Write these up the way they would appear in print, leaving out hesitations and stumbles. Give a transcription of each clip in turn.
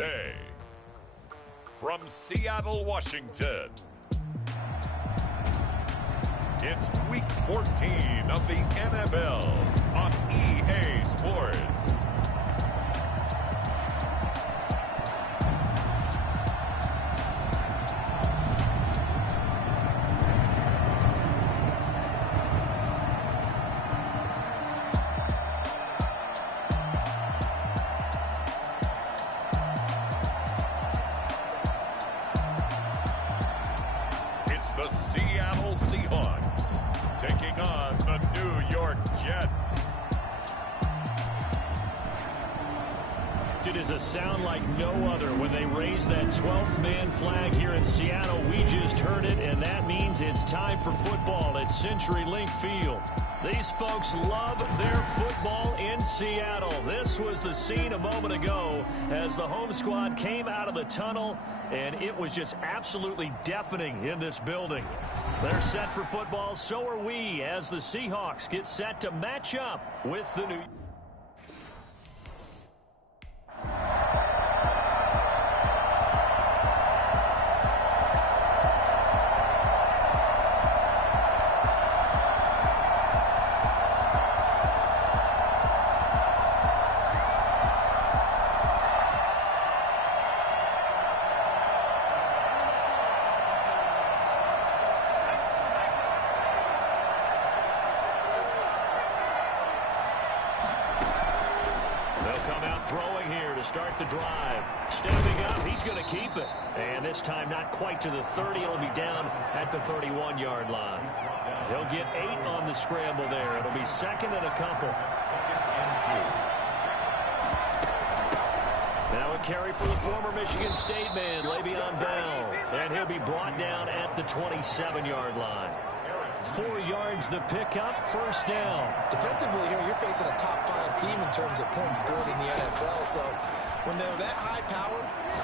Day. From Seattle, Washington, it's Week 14 of the NFL on EA Sports. The Seattle Seahawks taking on the New York Jets. It is a sound like no other when they raise that 12th man flag here in Seattle. We just heard it, and that means it's time for football at CenturyLink Field. These folks love their football in Seattle. This was the scene a moment ago as the home squad came out of the tunnel, and it was just absolutely deafening in this building. They're set for football, so are we, as the Seahawks get set to match up with the New... Start the drive. Stepping up, he's going to keep it. And this time not quite to the 30. It'll be down at the 31-yard line. He'll get 8 on the scramble there. It'll be second and a couple. Now a carry for the former Michigan State man, Le'Veon Bell. And he'll be brought down at the 27-yard line. 4 yards the pickup, first down. Defensively here, you're facing a top 5 team in terms of points scored in the NFL. So when they're that high power,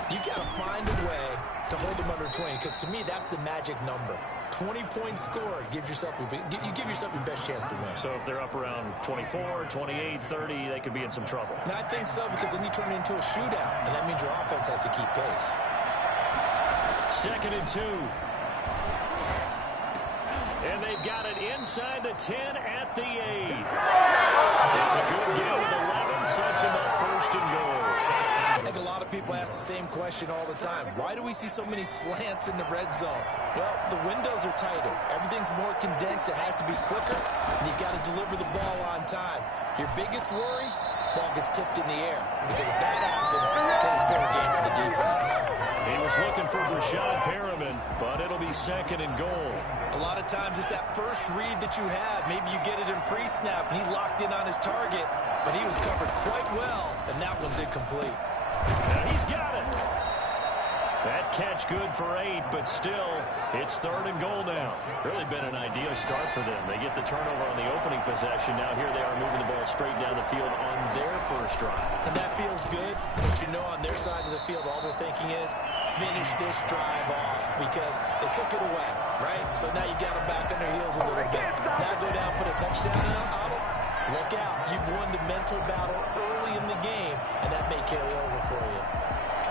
you got to find a way to hold them under 20. Because to me, that's the magic number. 20 points scored, you give yourself your best chance to win. So if they're up around 24, 28, 30, they could be in some trouble. And I think so, because then you turn it into a shootout, and that means your offense has to keep pace. Second and 2. And they've got it inside the 10 at the 8. It's a good game with 11, sets him up first and goal. I think a lot of people ask the same question all the time. Why do we see so many slants in the red zone? Well, the windows are tighter. Everything's more condensed. It has to be quicker, and you've got to deliver the ball on time. Your biggest worry? Ball gets tipped in the air. Because if that happens, then it's fair game for the defense. He was looking for Rashad Perriman, but it'll be second and goal. A lot of times it's that first read that you have. Maybe you get it in pre-snap, and he locked in on his target, but he was covered quite well, and that one's incomplete. Now he's got it. That catch good for 8, but still, it's third and goal now. Really been an ideal start for them. They get the turnover on the opening possession. Now here they are moving the ball straight down the field on their first drive. And that feels good, but you know on their side of the field, all they're thinking is, finish this drive off, because they took it away, right? So now you got them back on their heels a little bit. Now go down, put a touchdown on them. Look out. You've won the mental battle early in the game, and that may carry over for you.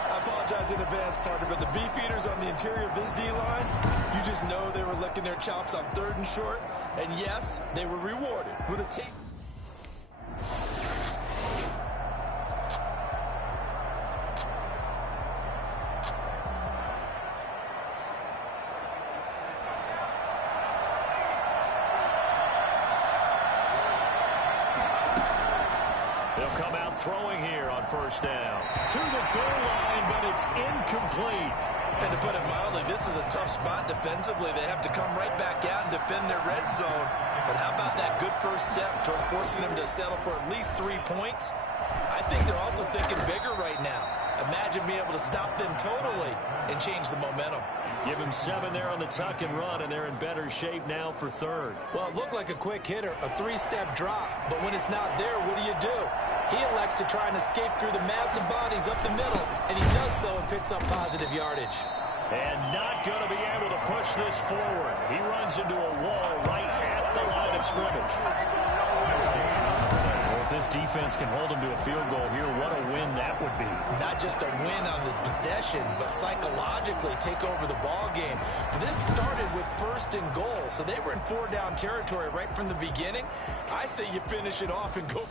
I apologize in advance, partner, but the beefeaters on the interior of this D-line, you just know they were licking their chops on 3rd and short, and yes, they were rewarded with a tape. They'll come out throwing here on first down. To the goal line, but it's incomplete. And to put it mildly, this is a tough spot defensively. They have to come right back out and defend their red zone. But how about that good first step towards forcing them to settle for at least 3 points? I think they're also thinking bigger right now. Imagine being able to stop them totally and change the momentum. Give him 7 there on the tuck and run, and they're in better shape now for third. Well, it looked like a quick hitter, a 3-step drop. But when it's not there, what do? He elects to try and escape through the massive bodies up the middle, and he does so and picks up positive yardage. And not going to be able to push this forward. He runs into a wall right at the line of scrimmage. Well, if this this defense can hold them to a field goal here, what a win that would be. Not just a win on the possession, but psychologically take over the ball game. This started with 1st and goal, so they were in 4-down territory right from the beginning. I say you finish it off and go.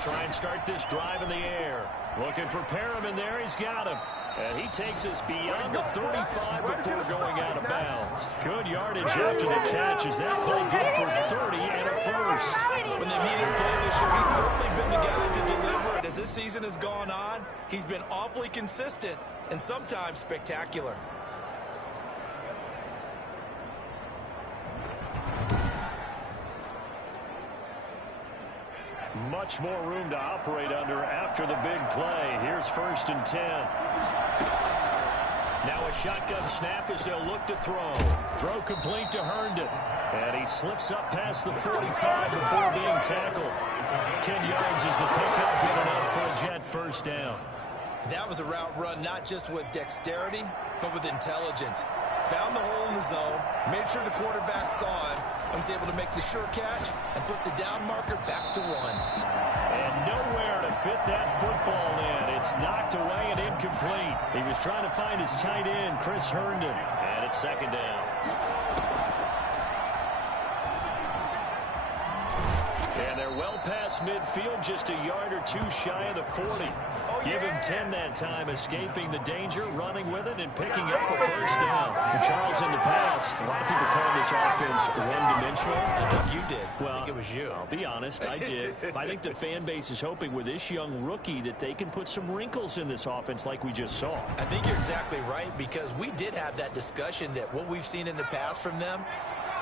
Try and start this drive in the air. Looking for Perriman there. He's got him. And he takes us beyond the 35 before going out of bounds. Good yardage after the catch. Is that play good for 30 and a first? When they needed to play this year, he's certainly been the guy to deliver it. As this season has gone on, he's been awfully consistent and sometimes spectacular. Much more room to operate under after the big play. Here's 1st and 10. Now a shotgun snap as they'll look to throw. Throw complete to Herndon. And he slips up past the 45 before being tackled. 10 yards is the pickup. Good enough for a Jet 1st down. That was a route run not just with dexterity, but with intelligence. Found the hole in the zone, made sure the quarterback saw him, and was able to make the sure catch and flip the down marker back to 1. And nowhere to fit that football in. It's knocked away and incomplete. He was trying to find his tight end, Chris Herndon. And it's 2nd down. And they're well past midfield, just a yard or 2 shy of the 40. Give him 10 that time, escaping the danger, running with it, and picking up a 1st down. And Charles, in the past, a lot of people call this offense one-dimensional. I think you did. Well, I think it was you. I'll be honest, I did. I think the fan base is hoping with this young rookie that they can put some wrinkles in this offense like we just saw. I think you're exactly right, because we did have that discussion that what we've seen in the past from them,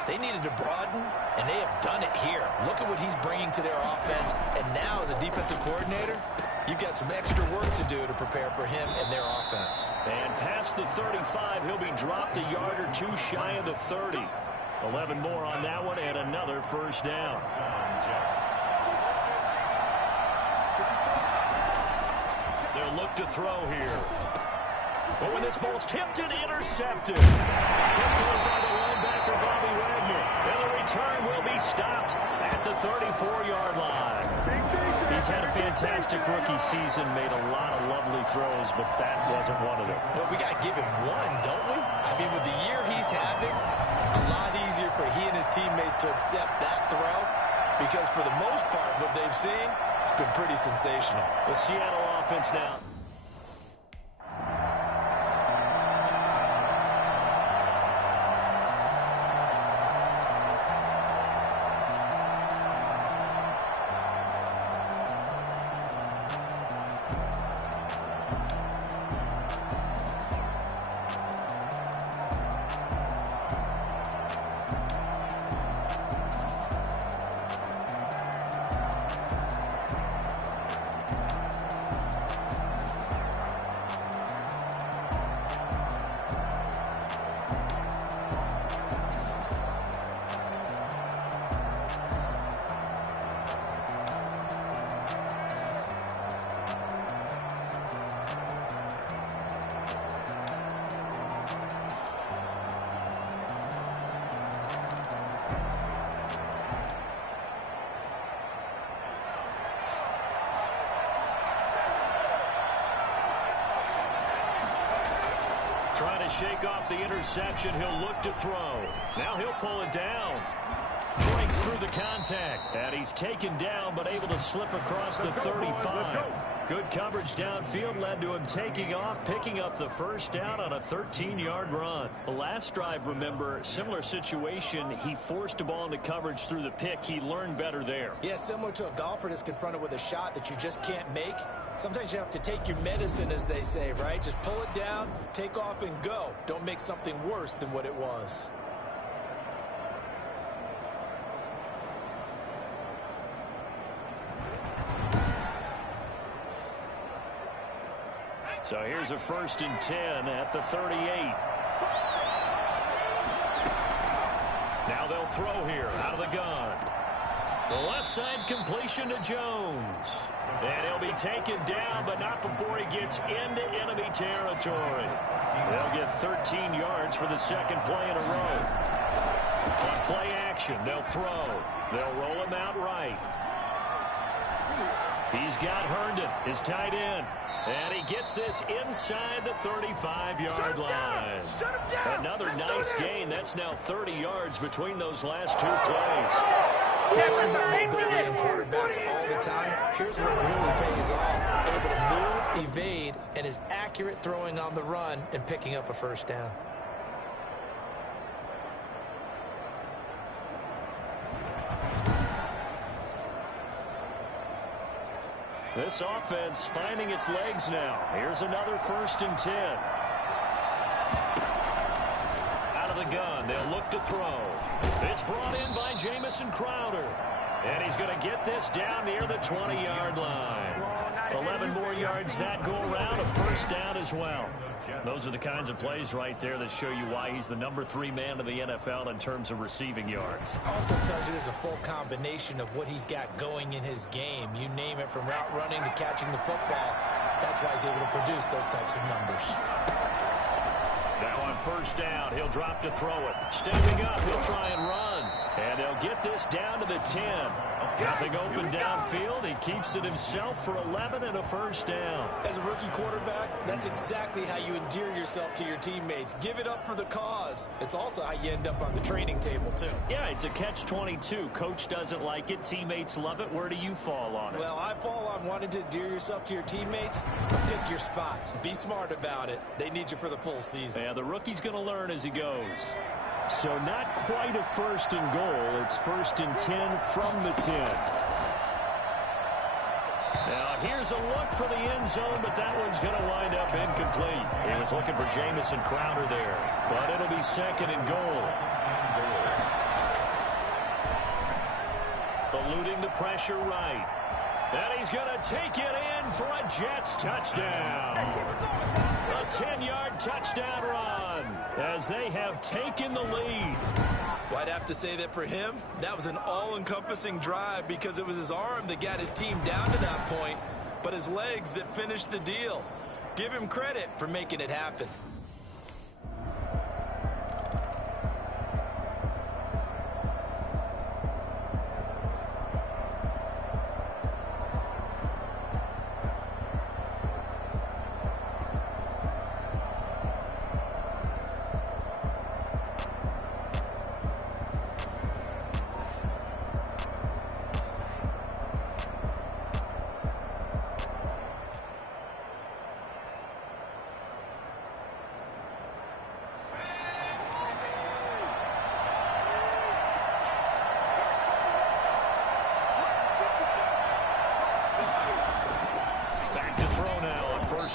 they needed to broaden, and they have done it here. Look at what he's bringing to their offense, and now as a defensive coordinator, you've got some extra work to do to prepare for him and their offense. And past the 35, he'll be dropped a yard or 2 shy of the 30. 11 more on that one, and another 1st down. They'll look to throw here. But when this ball's tipped and intercepted. Picked up by the linebacker, Bobby Wagner. And the return will be stopped at the 34-yard line. He's had a fantastic rookie season, made a lot of lovely throws, but that wasn't one of them. Well, we got to give him one, don't we? I mean, with the year he's having, a lot easier for he and his teammates to accept that throw, because for the most part, what they've seen, it's been pretty sensational. The Seattle offense now. Trying to shake off the interception. He'll look to throw. Now he'll pull it down. Breaks through the contact. And he's taken down, but able to slip across the 35. Good coverage downfield led to him taking off, picking up the first down on a 13-yard run. The last drive, remember, similar situation. He forced a ball into coverage through the pick. He learned better there. Yeah, similar to a golfer that's confronted with a shot that you just can't make. Sometimes you have to take your medicine, as they say, right? Just pull it down, take off, and go. Don't make something worse than what it was. So here's a 1st and 10 at the 38. Now they'll throw here out of the gun. The left side completion to Jones. And he'll be taken down, but not before he gets into enemy territory. They'll get 13 yards for the second play in a row. On play action, they'll throw. They'll roll him out right. He's got Herndon, his tight end. And he gets this inside the 35-yard line. Another nice gain. That's now 30 yards between those last two plays. We're talking about mobility in quarterbacks all the time. Here's where it really pays off. Able to move, evade, and is accurate throwing on the run and picking up a first down. This offense finding its legs now. Here's another 1st and 10. Out of the gun, they'll look to throw. It's brought in by Jamison Crowder. And he's going to get this down near the 20-yard line. 11 more yards that go around, a first down as well. Those are the kinds of plays right there that show you why he's the number 3 man in the NFL in terms of receiving yards. Also tells you there's a full combination of what he's got going in his game. You name it, from route running to catching the football. That's why he's able to produce those types of numbers. Now on first down, he'll drop to throw it. Stepping up, he'll try and run. And they'll get this down to the 10. Nothing open downfield. He keeps it himself for 11 and a first down. As a rookie quarterback, that's exactly how you endear yourself to your teammates. Give it up for the cause. It's also how you end up on the training table, too. Yeah, it's a catch-22. Coach doesn't like it. Teammates love it. Where do you fall on it? Well, I fall on wanting to endear yourself to your teammates. But pick your spots. Be smart about it. They need you for the full season. Yeah, the rookie's going to learn as he goes. So not quite a 1st and goal. It's 1st and 10 from the 10. Now here's a look for the end zone, but that one's going to wind up incomplete. He was looking for Jamison Crowder there, but it'll be 2nd and goal. Eluding the pressure right. And he's going to take it in for a Jets touchdown. A 10-yard touchdown run as they have taken the lead. Well, I'd have to say that for him, that was an all-encompassing drive because it was his arm that got his team down to that point, but his legs that finished the deal. Give him credit for making it happen.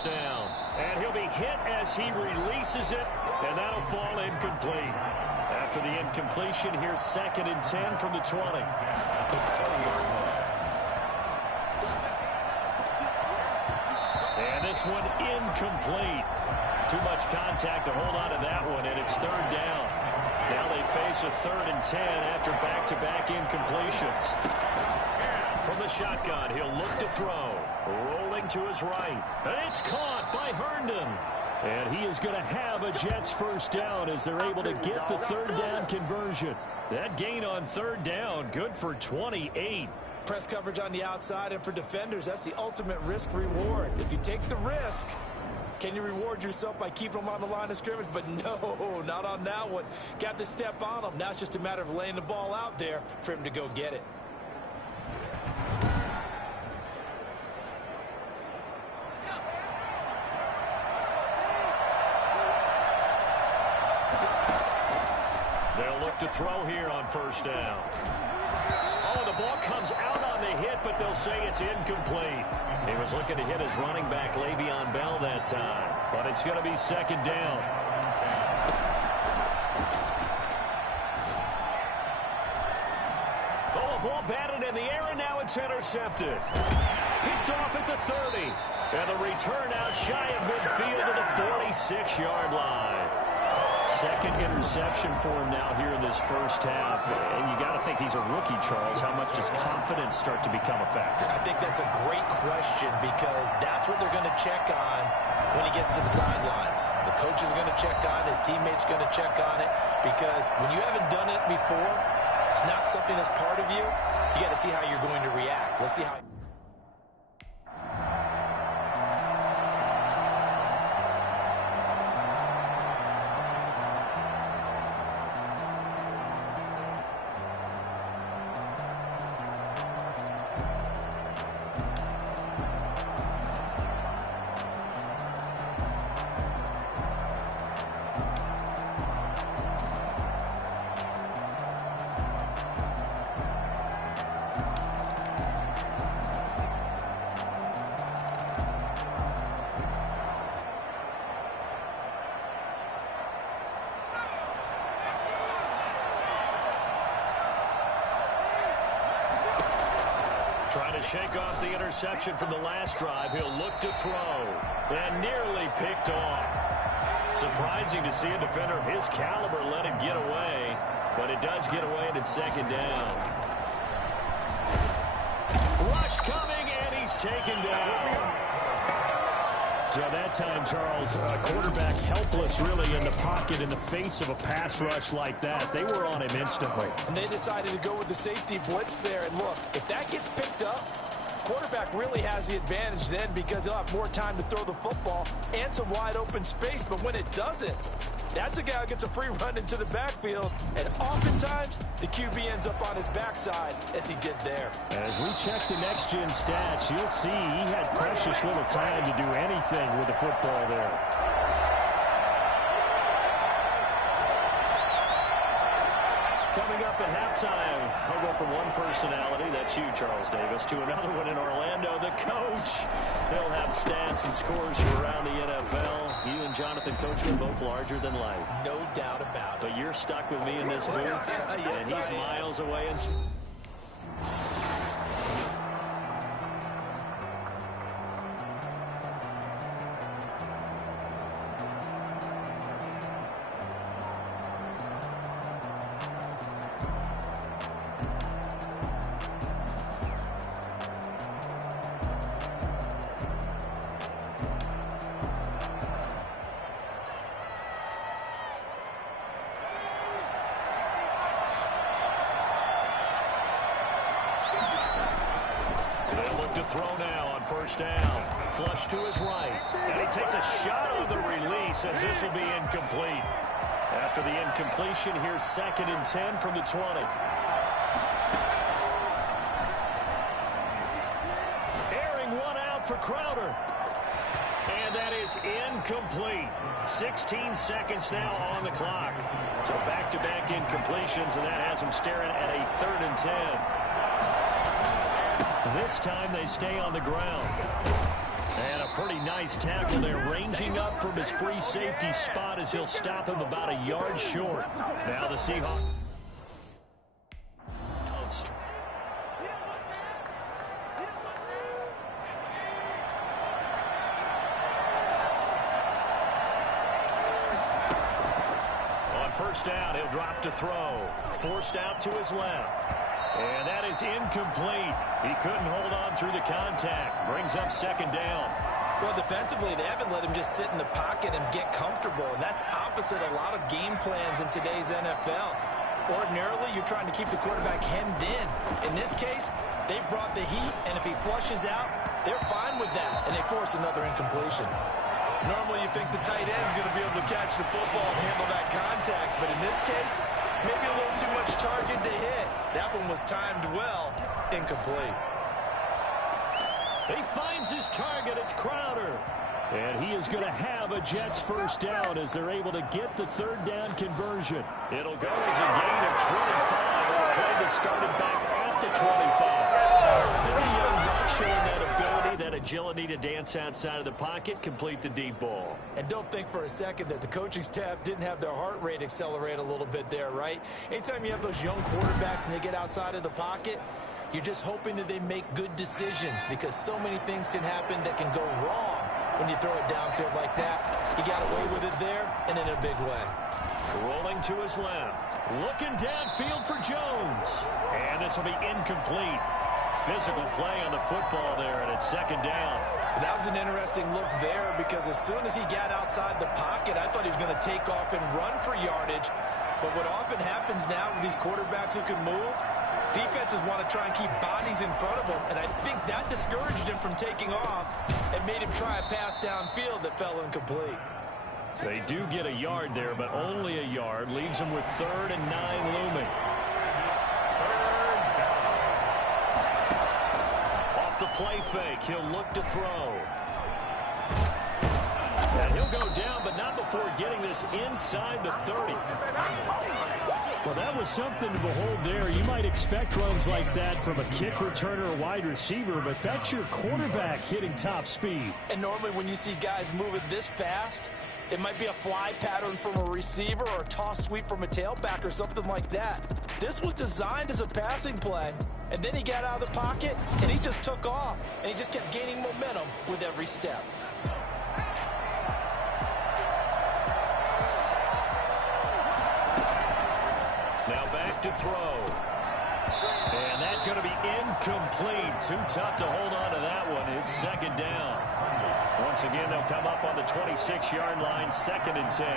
Down, and he'll be hit as he releases it, and that'll fall incomplete. After the incompletion, here's 2nd and 10 from the 20. And this one incomplete. Too much contact to hold on to that one, and it's 3rd down. Now they face a 3rd and 10 after back-to-back incompletions. From the shotgun, he'll look to throw. Rolling to his right. And it's caught by Herndon. And he is going to have a Jets first down as they're able to get the 3rd down conversion. That gain on 3rd down, good for 28. Press coverage on the outside, and for defenders, that's the ultimate risk-reward. If you take the risk, can you reward yourself by keeping them on the line of scrimmage? But no, not on that one. Got the step on him. Now it's just a matter of laying the ball out there for him to go get it. They'll look to throw here on first down. Oh, the ball comes out on the hit, but they'll say it's incomplete. He was looking to hit his running back, Le'Veon Bell, that time. But it's going to be second down. Oh, a ball batted in the air, and now it's intercepted. Picked off at the 30. And the return out shy of midfield to the 46-yard line. Second interception for him now here in this first half. And you got to think he's a rookie, Charles. How much does confidence start to become a factor? I think that's a great question because that's what they're going to check on when he gets to the sidelines. The coach is going to check on, his teammates going to check on it, because when you haven't done it before, it's not something that's part of you. You got to see how you're going to react. Let's see how... Trying to shake off the interception from the last drive. He'll look to throw. And nearly picked off. Surprising to see a defender of his caliber let it get away. But it does get away, and it's second down. Rush coming, and he's taken down. So that time, Charles, quarterback helpless really in the pocket in the face of a pass rush like that. They were on him instantly. And they decided to go with the safety blitz there. And look, if that gets picked up, quarterback really has the advantage then because he'll have more time to throw the football and some wide open space. But when it doesn't, that's a guy who gets a free run into the backfield. And oftentimes, the QB ends up on his backside as he did there. As we check the next-gen stats, you'll see he had precious little time to do anything with the football there. Coming up at halftime, I'll go from one personality, that's you, Charles Davis, to another one in Orlando, the coach. He'll have stats and scores from around the NFL. You and Jonathan Coachman both larger than life. No doubt about it. But you're stuck with me in this booth, Yes, and he's miles away. And throw now on first down. Flush to his right. And he takes a shot on the release as this will be incomplete. After the incompletion, here's 2nd and 10 from the 20. Airing one out for Crowder. And that is incomplete. 16 seconds now on the clock. So back-to-back incompletions, and that has him staring at a 3rd and 10. This time they stay on the ground. And a pretty nice tackle there, ranging up from his free safety spot as he'll stop him about a yard short. Now the Seahawks. On first down, he'll drop to throw. Forced out to his left. And that is incomplete. He couldn't hold on through the contact. Brings up 2nd down. Well, defensively, they haven't let him just sit in the pocket and get comfortable. And that's opposite a lot of game plans in today's NFL. Ordinarily, you're trying to keep the quarterback hemmed in. In this case, they brought the heat, and if he flushes out, they're fine with that. And they force another incompletion. Normally, you think the tight end's going to be able to catch the football and handle that contact. But in this case, maybe a little too much target to hit. That one was timed well. Incomplete. He finds his target. It's Crowder. And he is going to have a Jets first down as they're able to get the third down conversion. It'll go as a gain of 25 on a play that started back at the 25. Very young guy showing that ability, that agility to dance outside of the pocket, complete the deep ball. And don't think for a second that the coaching staff didn't have their heart rate accelerate a little bit there, right? Anytime you have those young quarterbacks and they get outside of the pocket, you're just hoping that they make good decisions because so many things can happen that can go wrong when you throw it downfield like that. He got away with it there and in a big way. Rolling to his left. Looking downfield for Jones. And this will be incomplete. Physical play on the football there, and it's second down. That was an interesting look there because as soon as he got outside the pocket, I thought he was going to take off and run for yardage. But what often happens now with these quarterbacks who can move, defenses want to try and keep bodies in front of them, and I think that discouraged him from taking off and made him try a pass downfield that fell incomplete. They do get a yard there, but only a yard. Leaves them with 3rd and 9 looming. Off the play fake, he'll look to throw. And he'll go down, but not before getting this inside the 30. Well, that was something to behold there. You might expect runs like that from a kick returner or wide receiver, but that's your quarterback hitting top speed. And normally when you see guys moving this fast, it might be a fly pattern from a receiver or a toss sweep from a tailback or something like that. This was designed as a passing play, and then he got out of the pocket, and he just took off, and he just kept gaining momentum with every step. Now back to throw. And that's going to be incomplete. Too tough to hold on to that one. It's second down. Once again, they'll come up on the 26-yard line, 2nd and 10.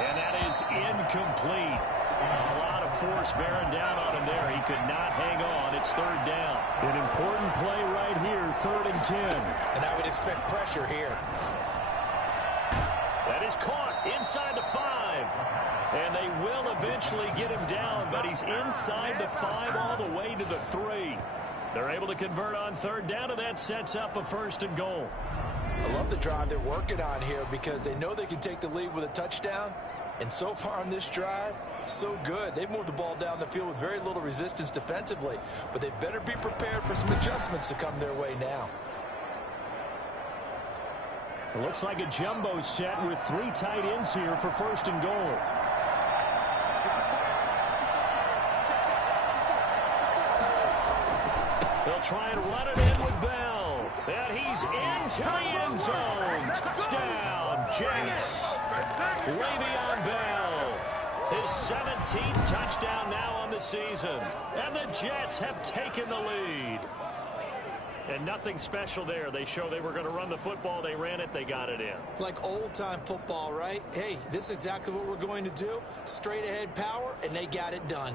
And that is incomplete. A lot of force bearing down on him there. He could not hang on. It's 3rd down. An important play right here, 3rd and 10. And I would expect pressure here. That is caught inside the 5. And they will eventually get him down, but he's inside the 5 all the way to the 3. They're able to convert on 3rd down, and that sets up a 1st and goal. I love the drive they're working on here because they know they can take the lead with a touchdown. And so far on this drive, so good. They've moved the ball down the field with very little resistance defensively, but they better be prepared for some adjustments to come their way now. It looks like a jumbo set with 3 tight ends here for 1st and goal. They'll try and run it in with Bell. And he's into the end zone. Touchdown, Jets. Le'Veon Bell. His 17th touchdown now on the season. And the Jets have taken the lead. And nothing special there. They show they were going to run the football. They ran it. They got it in. Like old-time football, right? Hey, this is exactly what we're going to do. Straight-ahead power, and they got it done.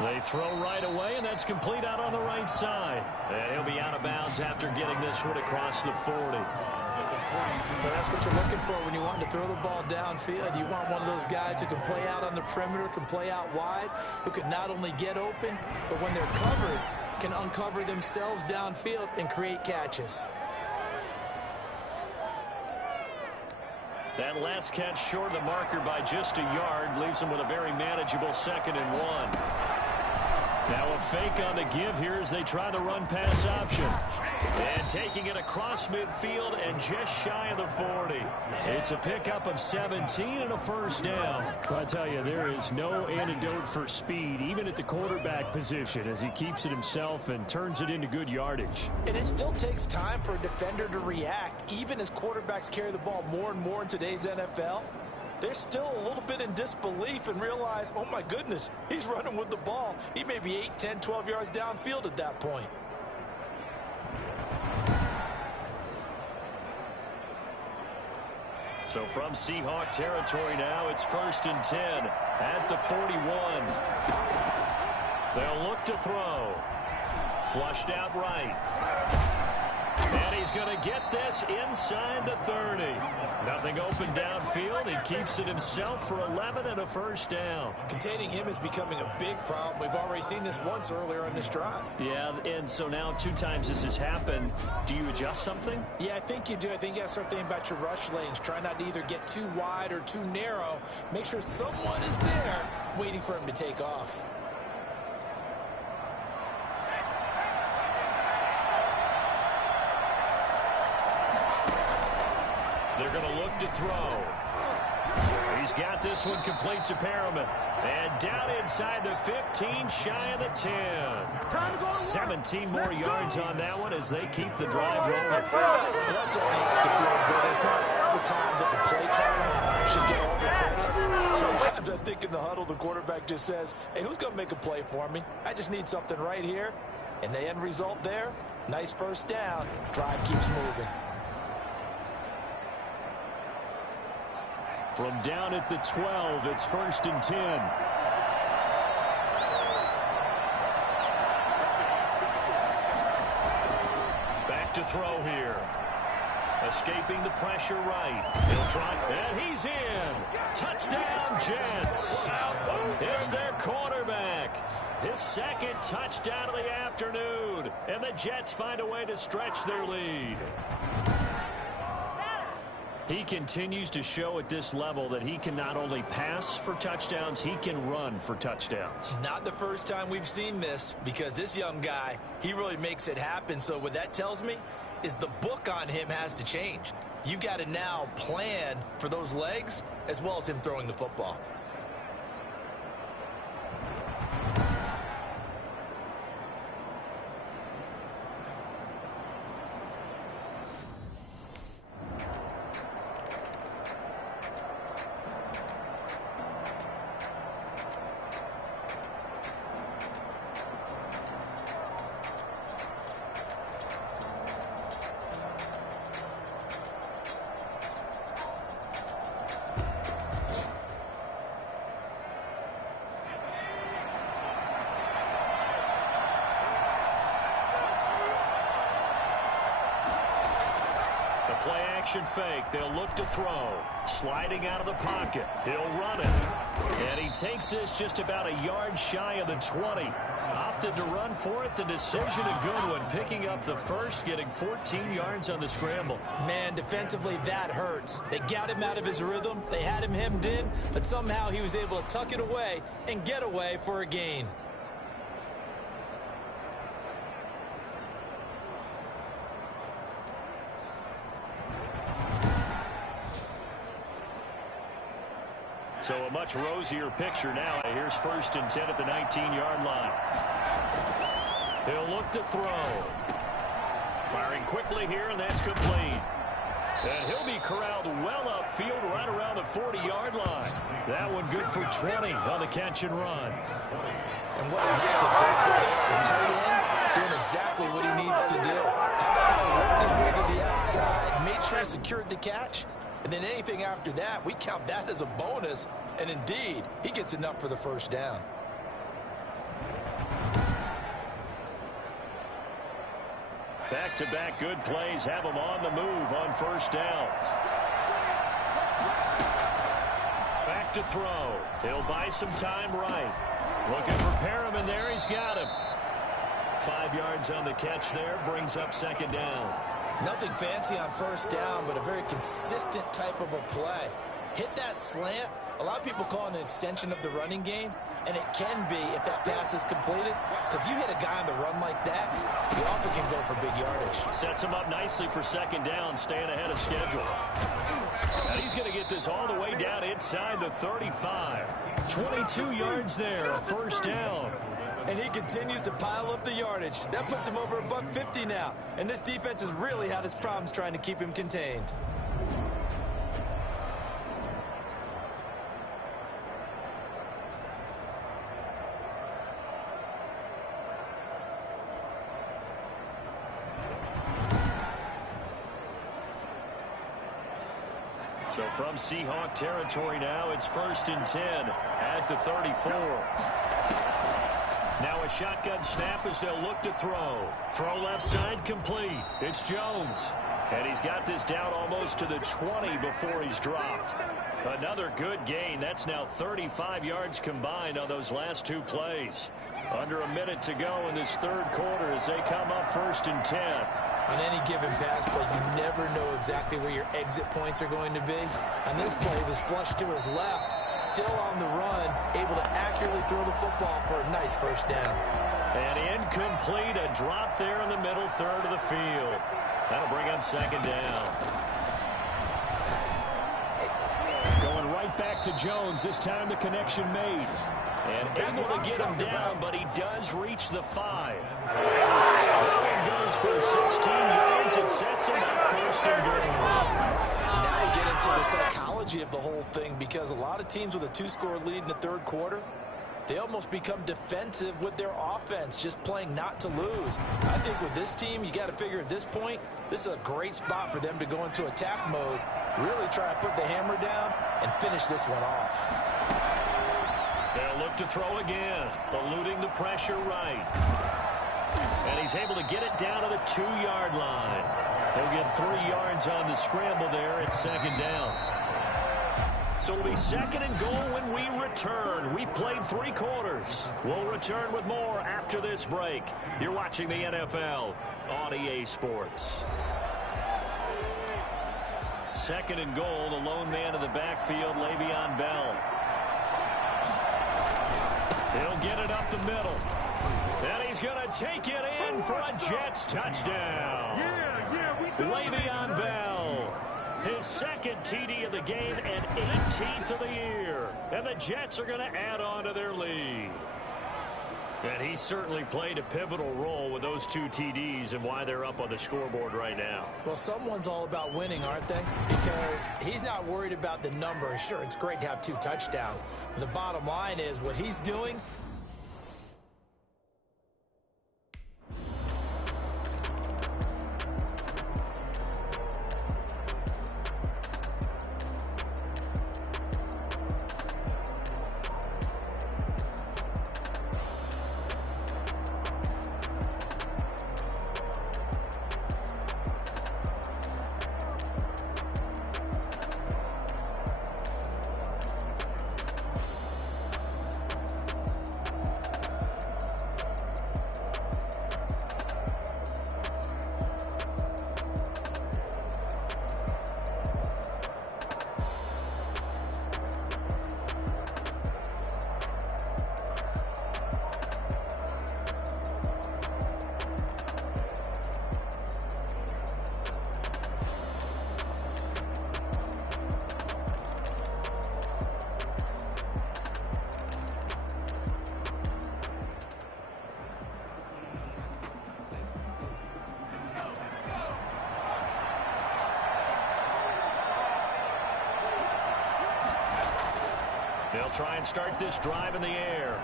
They throw right away, and that's complete out on the right side. And he'll be out of bounds after getting this one across the 40. Well, that's what you're looking for when you want to throw the ball downfield. You want one of those guys who can play out on the perimeter, can play out wide, who can not only get open, but when they're covered, can uncover themselves downfield and create catches. That last catch short of the marker by just a yard leaves them with a very manageable 2nd and 1. Now a fake on the give here as they try the run-pass option. And taking it across midfield and just shy of the 40. It's a pickup of 17 and a first down. I tell you, there is no antidote for speed, even at the quarterback position, as he keeps it himself and turns it into good yardage. And it still takes time for a defender to react, even as quarterbacks carry the ball more and more in today's NFL. They're still a little bit in disbelief and realize, oh my goodness, he's running with the ball. He may be 8, 10, 12 yards downfield at that point. So from Seahawk territory now, it's 1st and 10 at the 41. They'll look to throw. Flushed out right. And he's going to get this inside the 30. Nothing open downfield. He keeps it himself for 11 and a first down. Containing him is becoming a big problem. We've already seen this once earlier in this drive. Yeah, and so now 2 times this has happened. Do you adjust something? Yeah, I think you do. I think you got to start thinking about your rush lanes. Try not to either get too wide or too narrow. Make sure someone is there waiting for him to take off. They're going to look to throw. He's got this one complete to Perriman. And down inside the 15, shy of the 10. 17 more yards on that one as they keep the drive rolling. That's only has to feel good. It's not the time that the play caller should get all the credit. Sometimes I think in the huddle, the quarterback just says, hey, who's going to make a play for me? I just need something right here. And the end result there, nice first down. Drive keeps moving. From down at the 12, it's 1st and 10. Back to throw here. Escaping the pressure right. He'll try, and he's in. Touchdown, Jets. It's their quarterback. His 2nd touchdown of the afternoon. And the Jets find a way to stretch their lead. He continues to show at this level that he can not only pass for touchdowns, he can run for touchdowns. Not the first time we've seen this, because this young guy, he really makes it happen. So what that tells me is the book on him has to change. You got to now plan for those legs as well as him throwing the football. Play action fake. They'll look to throw. Sliding out of the pocket. He'll run it. And he takes this just about a yard shy of the 20. Opted to run for it. The decision a good one. Picking up the first, getting 14 yards on the scramble. Man, defensively, that hurts. They got him out of his rhythm. They had him hemmed in, but somehow he was able to tuck it away and get away for a gain. So a much rosier picture now. Here's 1st and 10 at the 19-yard line. He'll look to throw. Firing quickly here, and that's complete. And he'll be corralled well upfield right around the 40-yard line. That one good for 20 on the catch and run. And what it is exactly, the tight end doing exactly what he needs to do. Worked his way to the outside, made sure he secured the catch. And then anything after that, we count that as a bonus. And indeed, he gets enough for the first down. Back-to-back good plays have him on the move on first down. Back to throw. He'll buy some time right. Looking for Perriman there. He's got him. 5 yards on the catch there. Brings up 2nd down. Nothing fancy on first down, but a very consistent type of a play. Hit that slant, A lot of people call it an extension of the running game, and it can be if that pass is completed, because you hit a guy on the run like that, he often can go for big yardage. Sets him up nicely for second down, staying ahead of schedule. And he's going to get this all the way down inside the 35. 22 yards there, a first down. And he continues to pile up the yardage. That puts him over $150 now. And this defense has really had its problems trying to keep him contained. So from Seahawk territory now, it's 1st and 10 at the 34. Now a shotgun snap as they'll look to throw. Throw left side complete. It's Jones. And he's got this down almost to the 20 before he's dropped. Another good gain. That's now 35 yards combined on those last two plays. Under a minute to go in this third quarter as they come up 1st and 10. On any given pass play, you never know exactly where your exit points are going to be. On this play, he was flushed to his left, still on the run, able to accurately throw the football for a nice first down. And incomplete, a drop there in the middle third of the field. That'll bring up second down. Going right back to Jones, this time the connection made. And able to get him down, but he does reach the 5. Goes for 16 yards and sets him up 1st and goal. Now we get into the psychology of the whole thing, because a lot of teams with a 2-score lead in the third quarter, they almost become defensive with their offense, just playing not to lose. I think with this team, you got to figure at this point, this is a great spot for them to go into attack mode, really try to put the hammer down and finish this one off. They'll look to throw again, eluding the pressure right. And he's able to get it down to the 2-yard line. He'll get 3 yards on the scramble there at second down. So it'll be 2nd and goal when we return. We've played 3 quarters. We'll return with more after this break. You're watching the NFL on EA Sports. 2nd and goal, the lone man in the backfield, Le'Veon Bell. He'll get it up the middle. And he's going to take it in for a Jets touchdown. Le'Veon Bell, his 2nd TD of the game and 18th of the year. And the Jets are going to add on to their lead. And he certainly played a pivotal role with those 2 TDs and why they're up on the scoreboard right now. Well, someone's all about winning, aren't they? Because he's not worried about the number. Sure, it's great to have 2 touchdowns. But the bottom line is what he's doing. They'll try and start this drive in the air.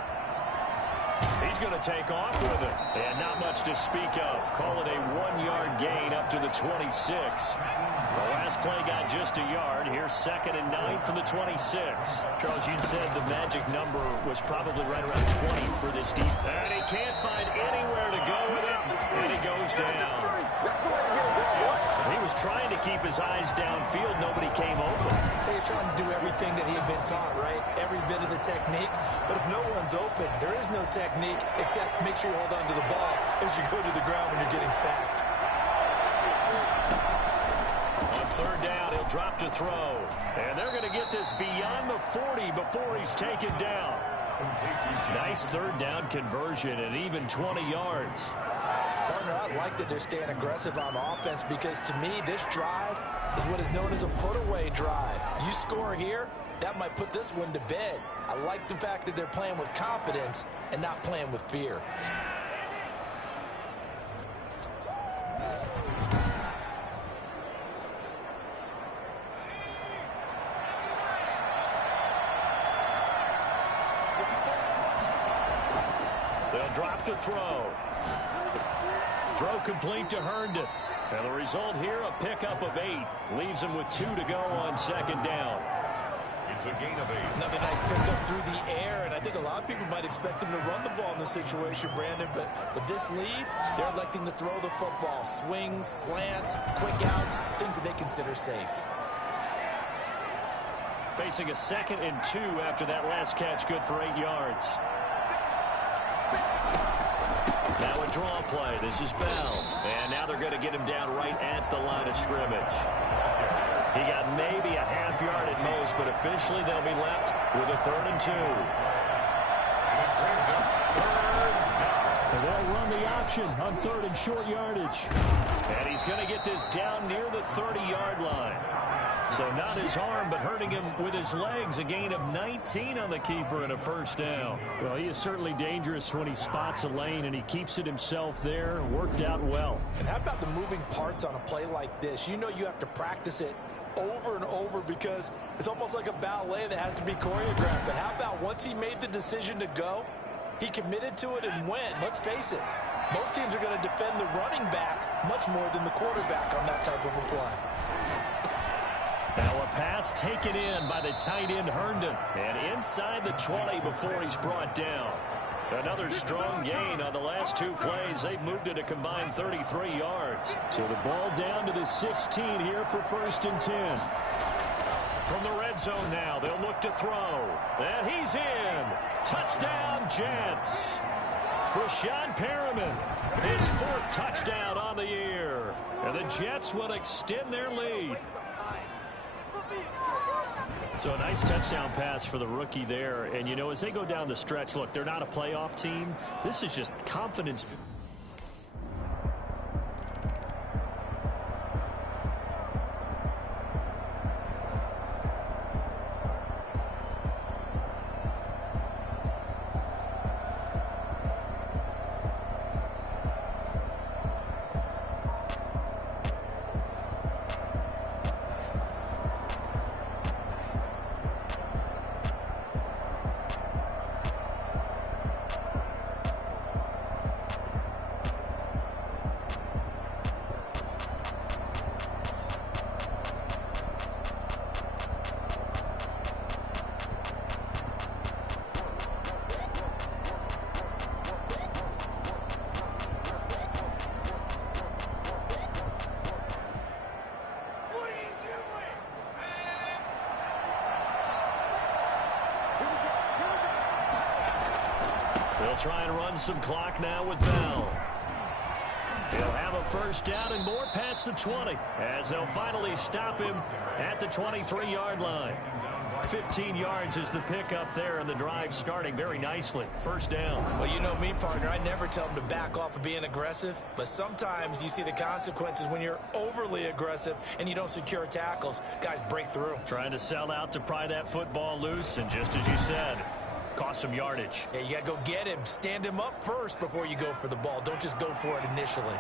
He's going to take off with it. And not much to speak of. Call it a 1-yard gain up to the 26. The last play got just a yard. Here's 2nd and 9 from the 26. Charles, you said the magic number was probably right around 20 for this deep. And he can't find anywhere to go with it. And he goes down. He was trying to keep his eyes downfield. Nobody came open. He was trying to do everything that he had been taught, right? Every bit of the technique. But if no one's open, there is no technique except make sure you hold on to the ball as you go to the ground when you're getting sacked. On third down. He'll drop to throw. And they're going to get this beyond the 40 before he's taken down. Nice third down conversion and even 20 yards. Partner, I like that they're staying aggressive on offense because to me, this drive is what is known as a put-away drive. You score here, that might put this one to bed. I like the fact that they're playing with confidence and not playing with fear. They'll drop to throw. Throw complete to Herndon. And the result here, a pickup of 8. Leaves him with 2 to go on second down. It's a gain of 8. Another nice pickup through the air, and I think a lot of people might expect them to run the ball in this situation, Brandon, but with this lead, they're electing to throw the football. Swings, slants, quick outs, things that they consider safe. Facing a 2nd and 2 after that last catch, good for 8 yards. Now a draw play. This is Bell. And now they're going to get him down right at the line of scrimmage. He got maybe a half yard at most, but officially they'll be left with a 3rd and 2. And they'll run the option on 3rd and short yardage. And he's going to get this down near the 30-yard line. So not his arm, but hurting him with his legs. A gain of 19 on the keeper and a 1st down. Well, he is certainly dangerous when he spots a lane, and he keeps it himself there. Worked out well. And how about the moving parts on a play like this? You know you have to practice it over and over because it's almost like a ballet that has to be choreographed. But how about once he made the decision to go, he committed to it and went. Let's face it, most teams are going to defend the running back much more than the quarterback on that type of a play. Now a pass taken in by the tight end Herndon. And inside the 20 before he's brought down. Another strong gain on the last 2 plays. They've moved it a combined 33 yards. So the ball down to the 16 here for 1st and 10. From the red zone now, they'll look to throw. And he's in. Touchdown, Jets. Rashad Perriman, his 4th touchdown on the year. And the Jets will extend their lead. So a nice touchdown pass for the rookie there. And, you know, as they go down the stretch, look, they're not a playoff team. This is just confidence. They'll try and run some clock now with Bell. He'll have a 1st down and more past the 20 as they'll finally stop him at the 23-yard line. 15 yards is the pickup there, and the drive starting very nicely. 1st down. Well, you know me, partner. I never tell them to back off of being aggressive, but sometimes you see the consequences when you're overly aggressive and you don't secure tackles. Guys break through. Trying to sell out to pry that football loose, and just as you said, cost some yardage. Yeah, you got to go get him. Stand him up first before you go for the ball. Don't just go for it initially.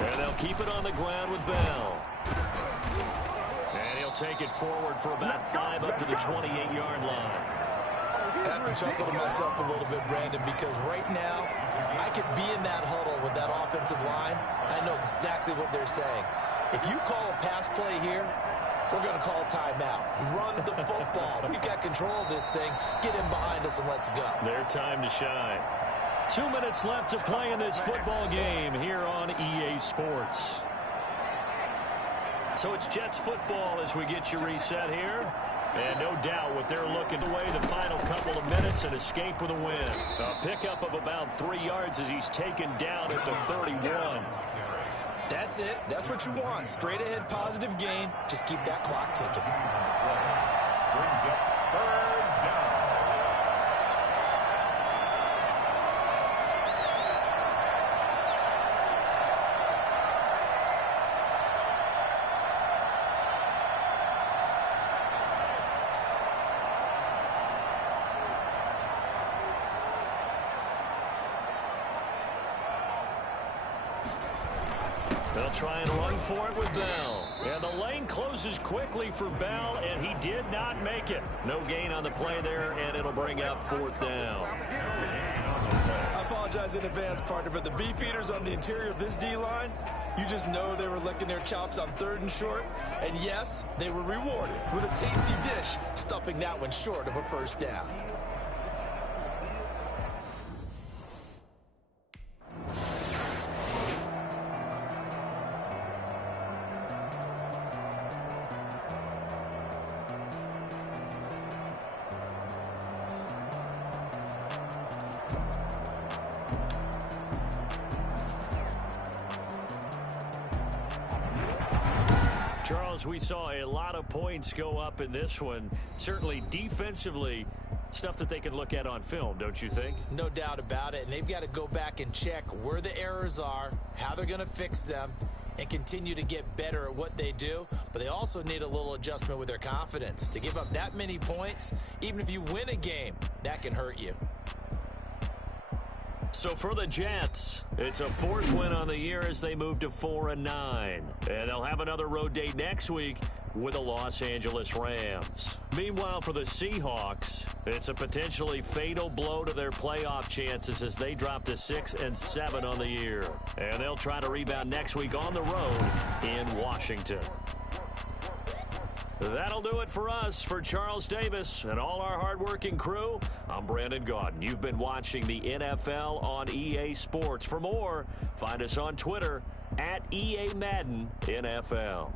And they'll keep it on the ground with Bell. And he'll take it forward for about 5 up to the 28-yard line. I have to chuckle to myself a little bit, Brandon, because right now I could be in that huddle with that offensive line. I know exactly what they're saying. If you call a pass play here, we're going to call a timeout. Run the football. We've got control of this thing. Get in behind us and let's go. Their time to shine. 2 minutes left to play in this football game here on EA Sports. So it's Jets football as we get you reset here. And no doubt what they're looking to weigh the final couple of minutes and escape with a win. A pickup of about 3 yards as he's taken down at the 31. That's it. That's what you want. Straight ahead positive gain. Just keep that clock ticking. Brings up 3rd down. They'll try and run for it with Bell. And the lane closes quickly for Bell, and he did not make it. No gain on the play there, and it'll bring up 4th down. I apologize in advance, partner, but the beefeaters on the interior of this D-line, you just know they were licking their chops on 3rd and short. And yes, they were rewarded with a tasty dish, stuffing that one short of a 1st down. Charles, we saw a lot of points go up in this one. Certainly defensively, stuff that they can look at on film, don't you think? No doubt about it. And they've got to go back and check where the errors are, how they're going to fix them, and continue to get better at what they do. But they also need a little adjustment with their confidence. To give up that many points, even if you win a game, that can hurt you. So for the Jets, it's a 4th win on the year as they move to 4-9. And they'll have another road date next week with the Los Angeles Rams. Meanwhile, for the Seahawks, it's a potentially fatal blow to their playoff chances as they drop to 6-7 on the year. And they'll try to rebound next week on the road in Washington. That'll do it for us. For Charles Davis and all our hardworking crew, I'm Brandon Gaudin. You've been watching the NFL on EA Sports. For more, find us on Twitter at EA Madden NFL.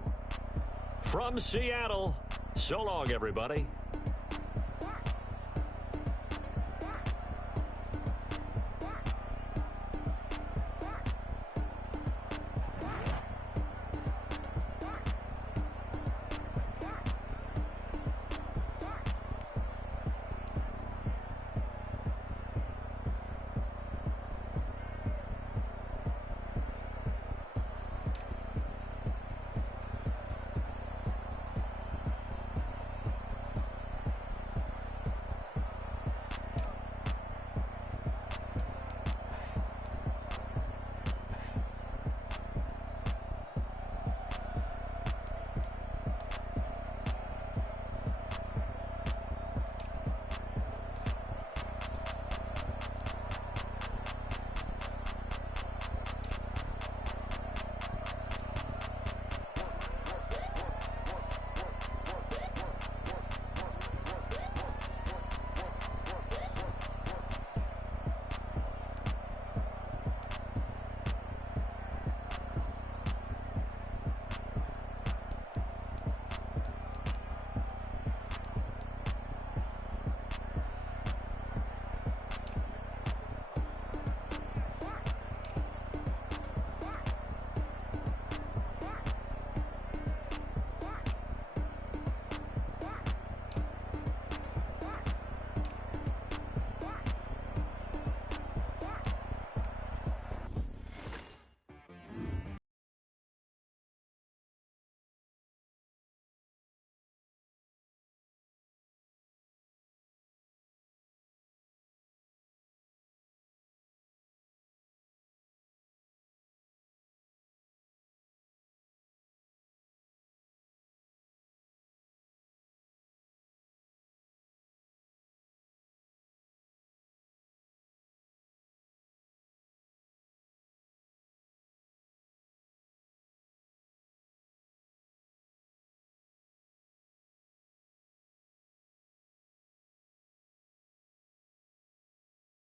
From Seattle, so long, everybody.